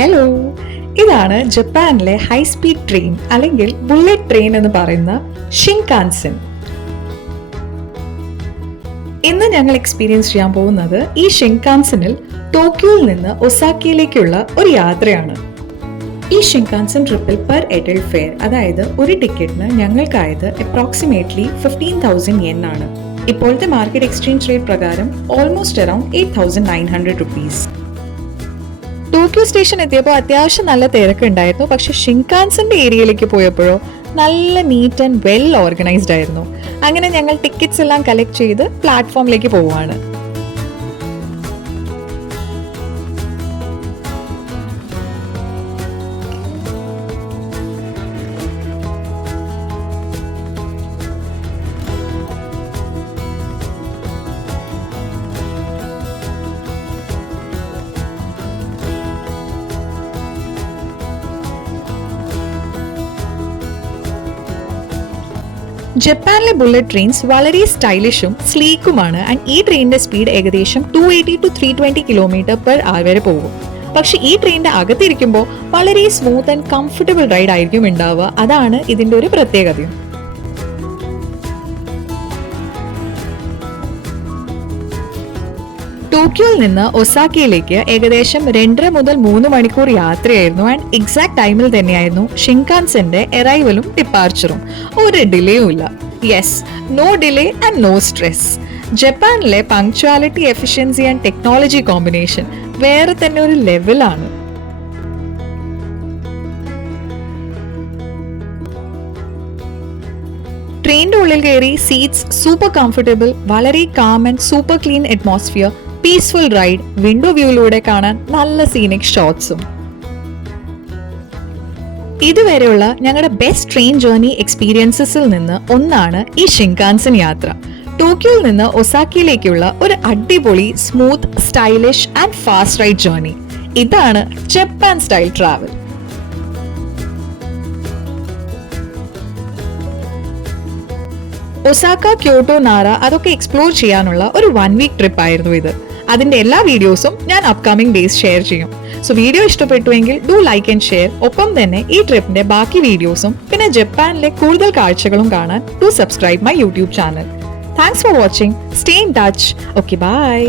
Hello, ഇതാണ് ജപ്പാനിലെ high speed train അല്ലെങ്കിൽ ബുള്ളറ്റ് ട്രെയിൻ എന്ന് പറയുന്ന ഷിൻകാൻസൻ. ഇന്ന് ഞങ്ങൾ എക്സ്പീരിയൻസ് ചെയ്യാൻ പോകുന്നത് ഈ ഷിൻകാൻസനിൽ ടോക്കിയോയിൽ നിന്ന് ഒസാക്കയിലേക്കുള്ള ഒരു യാത്രയാണ്. ഈ ഷിൻകാൻസൻ ട്രിപ്പിൽ പെർ എഡൽട്ട് ഫെയർ, അതായത് ഒരു ടിക്കറ്റിന് ഞങ്ങൾക്കായത് അപ്രോക്സിമേറ്റ്ലി 15,000 yen ആണ്. ഇപ്പോഴത്തെ മാർക്കറ്റ് എക്സ്ചേഞ്ച് റേറ്റ് പ്രകാരം almost around 8,900 rupees. Tokyo station എത്തിയപ്പോൾ അത്യാവശ്യം നല്ല തിരക്കുണ്ടായിരുന്നു. പക്ഷെ ഷിൻകാൻസന്റെ ഏരിയയിലേക്ക് പോയപ്പോഴോ നല്ല നീറ്റ് ആൻഡ് വെൽ ഓർഗനൈസ്ഡ് ആയിരുന്നു. അങ്ങനെ ഞങ്ങൾ ടിക്കറ്റ്സ് എല്ലാം കളക്ട് ചെയ്ത് പ്ലാറ്റ്ഫോമിലേക്ക് പോവുകയാണ്. ജപ്പാനിലെ ബുള്ളറ്റ് ട്രെയിൻസ് വളരെ സ്റ്റൈലിഷും സ്ലീക്കുമാണ്. ആൻഡ് ഈ ട്രെയിനിന്റെ സ്പീഡ് ഏകദേശം 280 to 320 km/h വരെ പോകും. പക്ഷെ ഈ ട്രെയിനിന്റെ അകത്തിരിക്കുമ്പോൾ വളരെ സ്മൂത്ത് ആൻഡ് കംഫർട്ടബിൾ റൈഡ് ആയിരിക്കും ഉണ്ടാവുക. അതാണ് ഇതിന്റെ ഒരു പ്രത്യേകതയും. ടോക്കിയോയിൽ നിന്ന് ഒസാക്കയിലേക്ക് ഏകദേശം 2.5 മുതൽ 3 മണിക്കൂർ യാത്രയായിരുന്നു. ആൻഡ് എക്സാക്ട് ടൈമിൽ തന്നെയായിരുന്നു ഷിൻകാൻസന്റെ അറൈവലും ഡിപ്പാർച്ചറും. ഒരു ഡിലേയും ഇല്ല. Yes, no delay and no stress. ജപ്പാനിലെ punctuality, efficiency and technology combination വേറെ തന്നെ ഒരു ലെവലാണ്. ട്രെയിനിന്റെ ഉള്ളിൽ കയറി സീറ്റ്സ് സൂപ്പർ കംഫർട്ടബിൾ, വളരെ calm and super clean atmosphere, peaceful ride, window വ്യൂയിലൂടെ കാണാൻ നല്ല സീനിക് ഷോട്ട്സും. ഇതുവരെയുള്ള ഞങ്ങളുടെ ബെസ്റ്റ് ട്രെയിൻ ജേർണി എക്സ്പീരിയൻസസിൽ നിന്ന് ഒന്നാണ് ഈ ഷിൻകാൻസൻ യാത്ര. ടോക്കിയോയിൽ നിന്ന് ഒസാക്കയിലേക്കുള്ള ഒരു അടിപൊളി, smooth, stylish and fast ride journey. ഇതാണ് Japan style travel. Osaka, Kyoto, Nara അതൊക്കെ എക്സ്പ്ലോർ ചെയ്യാനുള്ള ഒരു 1 week ട്രിപ്പ് ആയിരുന്നു ഇത്. അതിന്റെ എല്ലാ വീഡിയോസും ഞാൻ അപ്കമിംഗ് ഡേയ്സ് ഷെയർ ചെയ്യും. സോ വീഡിയോ ഇഷ്ടപ്പെട്ടുവെങ്കിൽ ഡു ലൈക്ക് ആൻഡ് ഷെയർ. ഒപ്പം തന്നെ ഈ ട്രിപ്പിന്റെ ബാക്കി വീഡിയോസും പിന്നെ ജപ്പാനിലെ കൂടുതൽ കാഴ്ചകളും കാണാൻ do subscribe my YouTube channel. Thanks for watching. Stay in touch. Okay, by.